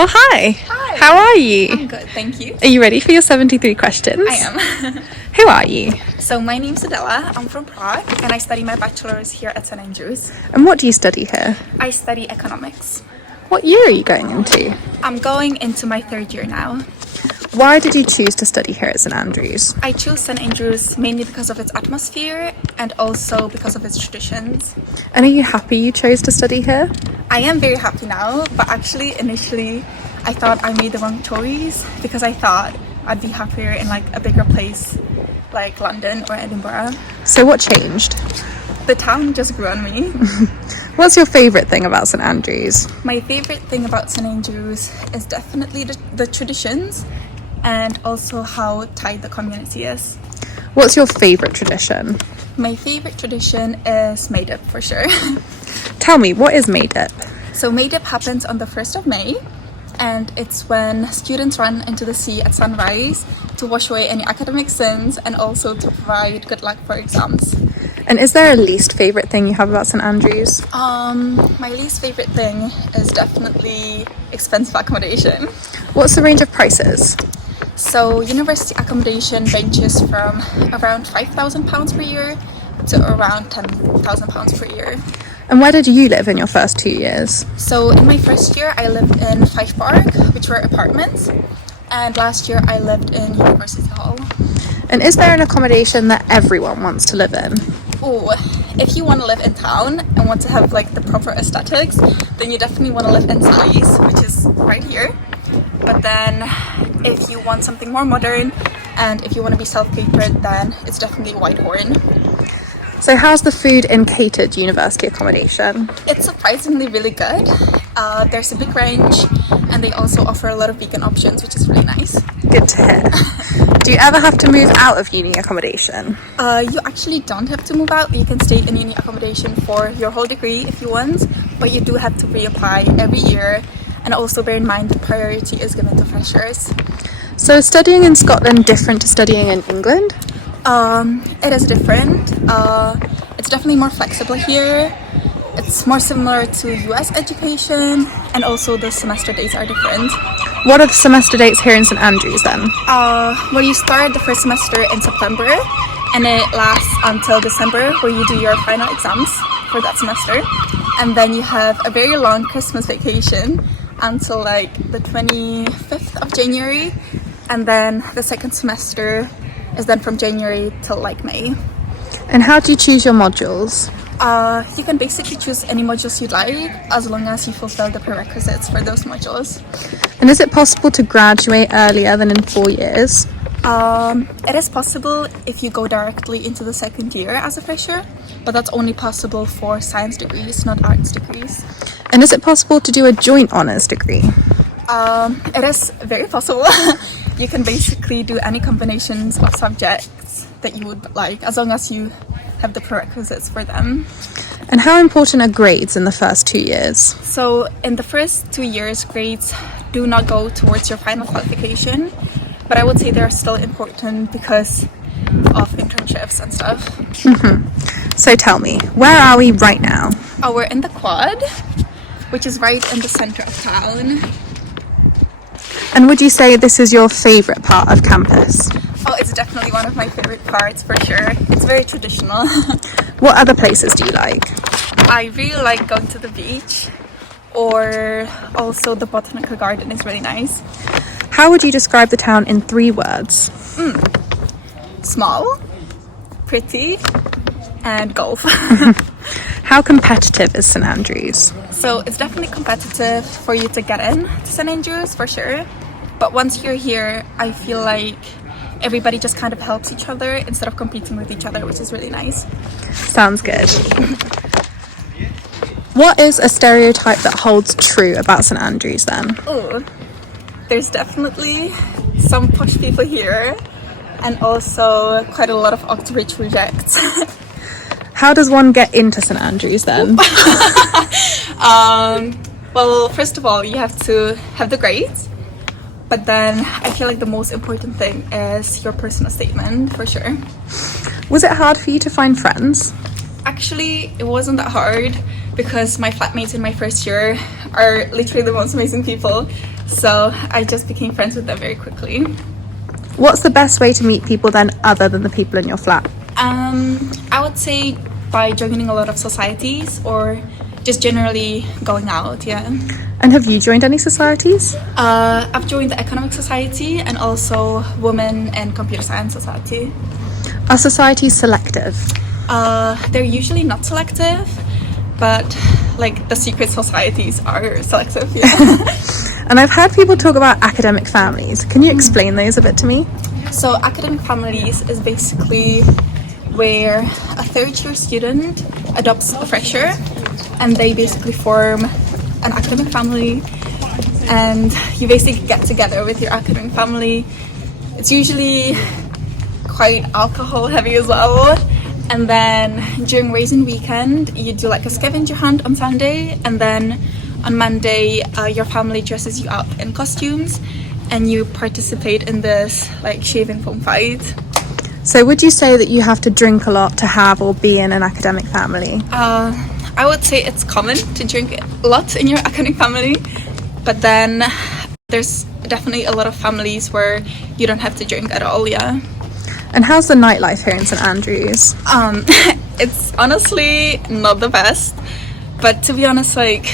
Oh, hi. Hi. How are you? I'm good, thank you. Are you ready for your 73 questions? I am. Who are you? So my name's Adela. I'm from Prague and I study my bachelor's here at St. Andrews. And what do you study here? I study economics. What year are you going into? I'm going into my third year now. Why did you choose to study here at St. Andrews? I chose St. Andrews mainly because of its atmosphere and also because of its traditions. And are you happy you chose to study here? I am very happy now, but actually initially I thought I made the wrong choice because I thought I'd be happier in like a bigger place like London or Edinburgh. So what changed? The town just grew on me. What's your favourite thing about St. Andrews? My favourite thing about St. Andrews is definitely the traditions and also how tight the community is. What's your favourite tradition? My favourite tradition is May Dip for sure. Tell me, what is May Dip? So May Dip happens on the 1st of May and it's when students run into the sea at sunrise to wash away any academic sins and also to provide good luck for exams. And is there a least favourite thing you have about St. Andrews? My least favourite thing is definitely expensive accommodation. What's the range of prices? So university accommodation ranges from around £5,000 per year to around £10,000 per year. And where did you live in your first 2 years? So in my first year I lived in Park, which were apartments, and last year I lived in University Hall. And is there an accommodation that everyone wants to live in? Oh, if you want to live in town and want to have like the proper aesthetics, then you definitely want to live in Sally's, which is right here. But then if you want something more modern and if you want to be self-catered, then it's definitely Whitehorn. So how's the food in Catered university accommodation? It's surprisingly really good. There's a big range and they also offer a lot of vegan options, which is really nice. Good to hear. Do you ever have to move out of uni accommodation? You actually don't have to move out. You can stay in uni accommodation for your whole degree if you want, but you do have to reapply every year. And also bear in mind the priority is given to freshers. So is studying in Scotland different to studying in England? It is different. It's definitely more flexible here. It's more similar to US education and also the semester dates are different. What are the semester dates here in St. Andrews then? Well, you start the first semester in September and it lasts until December where you do your final exams for that semester. And then you have a very long Christmas vacation until like the 25th of January. And then the second semester is then from January till like May. And how do you choose your modules? You can basically choose any modules you'd like as long as you fulfill the prerequisites for those modules. And is it possible to graduate earlier than in 4 years? It is possible if you go directly into the second year as a fresher, but that's only possible for science degrees, not arts degrees. And is it possible to do a joint honours degree? It is very possible. You can basically do any combinations of subjects that you would like as long as you have the prerequisites for them. And how important are grades in the first 2 years? So in the first 2 years, grades do not go towards your final qualification, but I would say they're still important because of internships and stuff. So tell me, where are we right now? Oh, we're in the quad, which is right in the center of town. And would you say this is your favourite part of campus? Oh, it's definitely one of my favorite parts for sure. It's very traditional. What other places do you like? I really like going to the beach, or also the botanical garden is really nice. How would you describe the town in 3 words? Small, pretty, and golf. How competitive is St. Andrews? So it's definitely competitive for you to get in to St. Andrews for sure. But once you're here, I feel like everybody just kind of helps each other instead of competing with each other, which is really nice. Sounds good. What is a stereotype that holds true about St. Andrews then? Oh, there's definitely some posh people here and also quite a lot of Oxbridge rejects. How does one get into St. Andrews then? Well, first of all, you have to have the grades. But then I feel like the most important thing is your personal statement, for sure. Was it hard for you to find friends? Actually, it wasn't that hard because my flatmates in my first year are literally the most amazing people. So I just became friends with them very quickly. What's the best way to meet people then, other than the people in your flat? I would say by joining a lot of societies or just generally going out, yeah. And have you joined any societies? I've joined the Economic Society and also Women and Computer Science Society. Are societies selective? They're usually not selective, but like the secret societies are selective, yeah. And I've heard people talk about academic families. Can you explain those a bit to me? So academic families is basically where a third year student adopts a fresher and they basically form an academic family, and you basically get together with your academic family. It's usually quite alcohol heavy as well, and then during raisin weekend you do like a scavenger hunt on Sunday, and then on Monday your family dresses you up in costumes and you participate in this like shaving foam fight. So would you say that you have to drink a lot to have or be in an academic family? I would say it's common to drink a lot in your academic family, but then there's definitely a lot of families where you don't have to drink at all, yeah. And how's the nightlife here in St Andrews? It's honestly not the best, but to be honest, like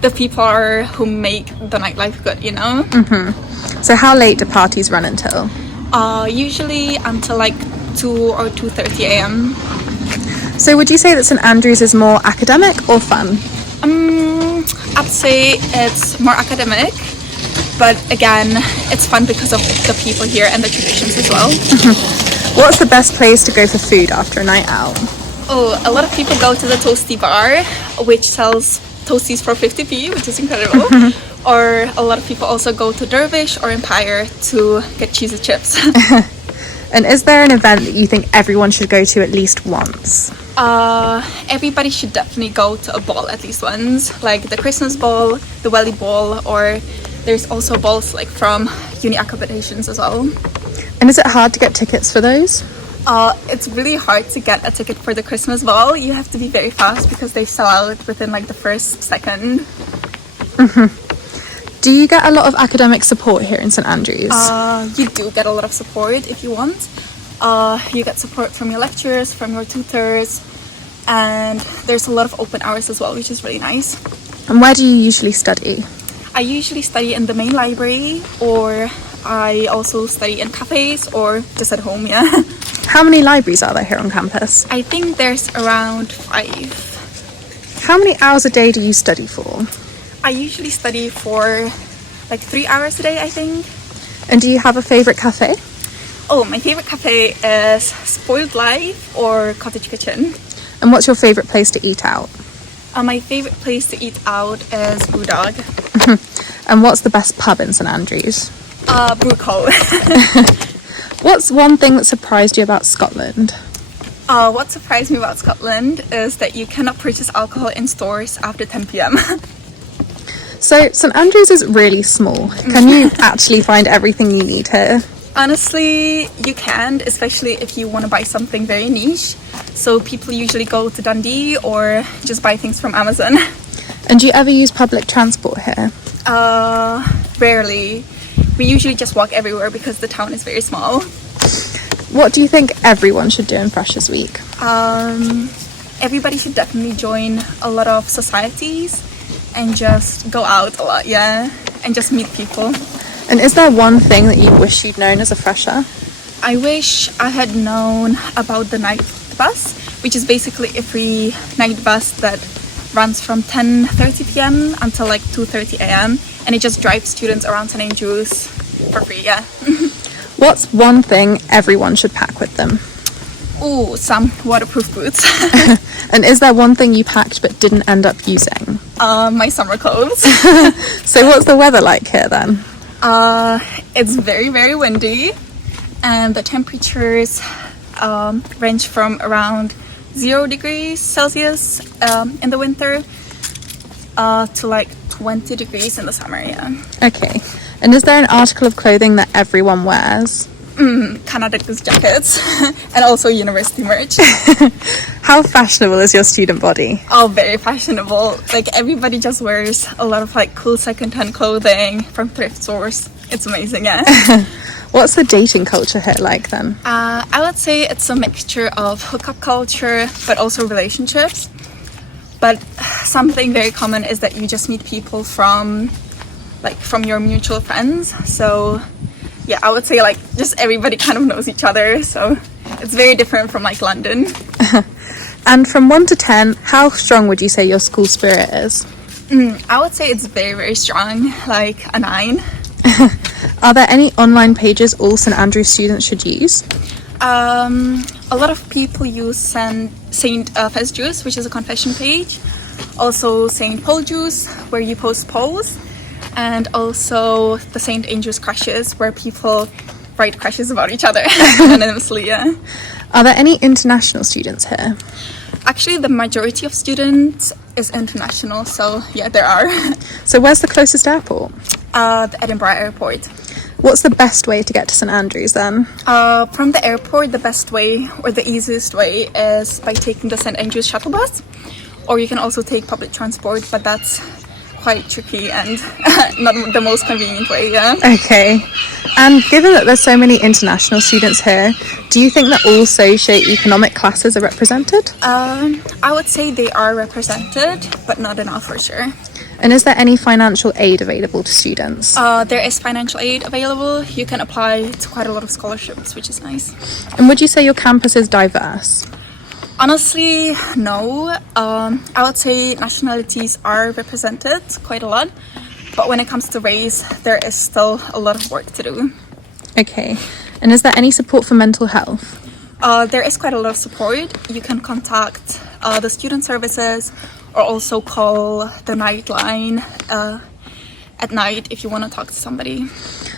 the people are who make the nightlife good, you know? So how late do parties run until? Usually until like 2 or 2:30 a.m. So would you say that St Andrews is more academic or fun? I'd say it's more academic, but again, it's fun because of the people here and the traditions as well. What's the best place to go for food after a night out? Oh, a lot of people go to the Toasty bar, which sells toasties for 50p, which is incredible. Or a lot of people also go to Dervish or Empire to get cheesy chips. And is there an event that you think everyone should go to at least once? Everybody should definitely go to a ball at least once, like the Christmas ball, the Welly ball, or there's also balls like from uni accommodations as well. And is it hard to get tickets for those? It's really hard to get a ticket for the Christmas ball. You have to be very fast because they sell out within like the first second. Do you get a lot of academic support here in St Andrews? You do get a lot of support if you want. You get support from your lecturers, from your tutors, and there's a lot of open hours as well, which is really nice. And where do you usually study? I usually study in the main library, or I also study in cafes or just at home, yeah. How many libraries are there here on campus? I think there's around 5. How many hours a day do you study for? I usually study for like 3 hours a day, I think. And do you have a favourite cafe? Oh, my favourite cafe is Spoiled Life or Cottage Kitchen. And what's your favourite place to eat out? My favourite place to eat out is Brewdog. And what's the best pub in St Andrews? Brewco. What's one thing that surprised you about Scotland? What surprised me about Scotland is that you cannot purchase alcohol in stores after 10 p.m. So St Andrews is really small. Can you actually find everything you need here? Honestly, you can, especially if you want to buy something very niche. So people usually go to Dundee or just buy things from Amazon. And do you ever use public transport here? Rarely. We usually just walk everywhere because the town is very small. What do you think everyone should do in Freshers Week? Everybody should definitely join a lot of societies and just go out a lot, yeah, and just meet people. And is there one thing that you wish you'd known as a fresher? I wish I had known about the night bus, which is basically a free night bus that runs from 10:30 p.m. until like 2:30 a.m. and it just drives students around St Andrews for free, yeah. What's one thing everyone should pack with them? Ooh, some waterproof boots. And is there one thing you packed but didn't end up using? My summer clothes. So what's the weather like here then? It's very, very windy, and the temperatures range from around 0 degrees Celsius in the winter to like 20 degrees in the summer, yeah. Okay. And is there an article of clothing that everyone wears? Canada Goose jackets and also university merch. How fashionable is your student body? Oh, very fashionable. Like everybody just wears a lot of like cool secondhand clothing from thrift stores. It's amazing, yeah. What's the dating culture here like then? I would say it's a mixture of hookup culture, but also relationships. But something very common is that you just meet people from your mutual friends. So yeah, I would say like just everybody kind of knows each other. So it's very different from like London. And from 1 to 10, how strong would you say your school spirit is? I would say it's very, very strong, like a 9. Are there any online pages all St Andrews students should use? A lot of people use Saint Fez Juice, which is a confession page. Also Saint Paul Juice, where you post polls. And also the Saint Andrews crushes, where people write crushes about each other anonymously, yeah. Are there any international students here? Actually, the majority of students is international, so yeah, there are. So where's the closest airport? The Edinburgh airport. What's the best way to get to St Andrews then? From the airport, the best way or the easiest way is by taking the St Andrews shuttle bus, or you can also take public transport, but that's quite tricky and not the most convenient way, yeah. Okay. And given that there's so many international students here, do you think that all socio-economic classes are represented? I would say they are represented, but not enough for sure. And is there any financial aid available to students? There is financial aid available. You can apply to quite a lot of scholarships, which is nice. And would you say your campus is diverse? Honestly, no. I would say nationalities are represented quite a lot, but when it comes to race, there is still a lot of work to do. Okay. And is there any support for mental health? There is quite a lot of support. You can contact the student services or also call the Nightline at night if you want to talk to somebody.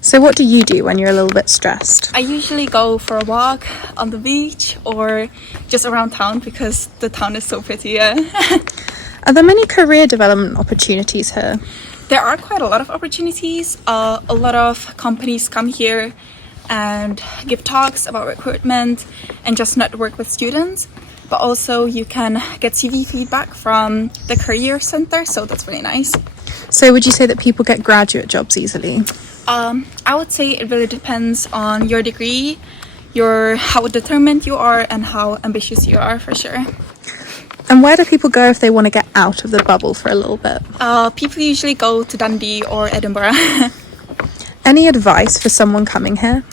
So what do you do when you're a little bit stressed? I usually go for a walk on the beach or just around town because the town is so pretty, yeah. Are there many career development opportunities here? There are quite a lot of opportunities. A lot of companies come here and give talks about recruitment and just network with students. But also you can get CV feedback from the career center, so that's really nice. So would you say that people get graduate jobs easily? I would say it really depends on your degree, how determined you are and how ambitious you are, for sure. And where do people go if they want to get out of the bubble for a little bit? People usually go to Dundee or Edinburgh. Any advice for someone coming here?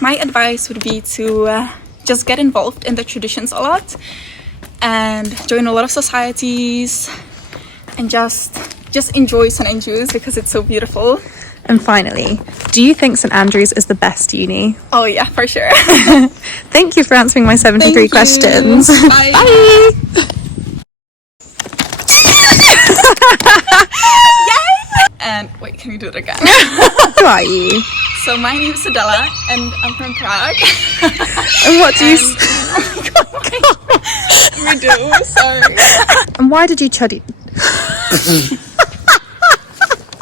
My advice would be to just get involved in the traditions a lot and join a lot of societies and just enjoy St Andrews because it's so beautiful. And finally, do you think St Andrews is the best uni? Oh yeah, for sure. Thank you for answering my 73 questions. Bye. Bye. Yay! And wait, can you do it again? Who are you? So my name is Adela and I'm from Prague. And what do you... We do, sorry. And why did you study...